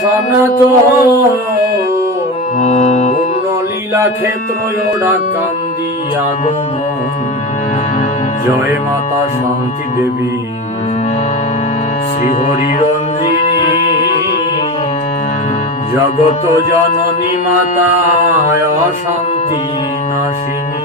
সনাতন পূর্ণ লীলা ক্ষেত্র কান্দি আগমন। জয় মাতা শান্তি দেবী শ্রীহরি রঞ্জিনী, জগত জননী মাতা অশান্তি নাশিনী।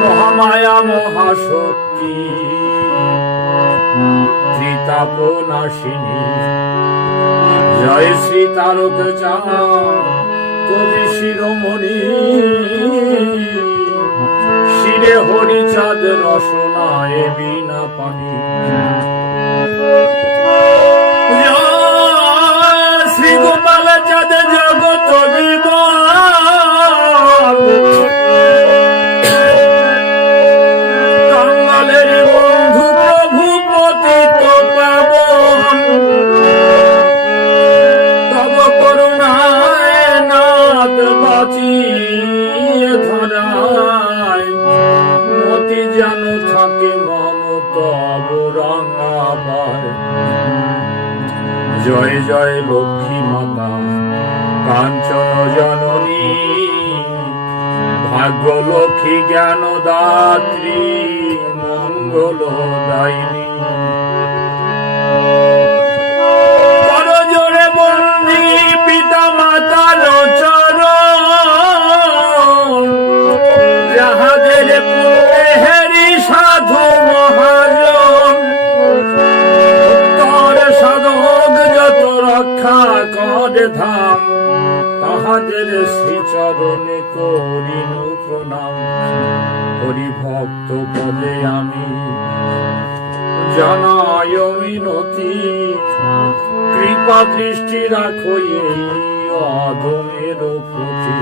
মহামায়া মহাশক্তি ত্রিতাপনাশিনী, জয় শ্রী তারক কবি শিরোমণি, শিরে হরিচাঁদ রসনায় বিনা পানি। শ্রী গোপাল চাঁদ জগত যেন থাকে মমতব রঙাবার। জয় জয় লক্ষ্মী মাতা কাঞ্চন জননী, ভাগ্য লক্ষ্মী জ্ঞান দাত্রী মঙ্গল দায়িনী। করজোড়ে বন্দী পিতা মাতার চরণ, যাহাদের পুণ্যেরি সাধু মহাজন, উত্তর সাধক যত রক্ষা করে ধাম, তাহাদের শ্রীচরণে করিনু প্রণাম। হরি ভক্ত পদে আমি জানায় মিনতি, কৃপা দৃষ্টি রাখো এই অধমের প্রতি।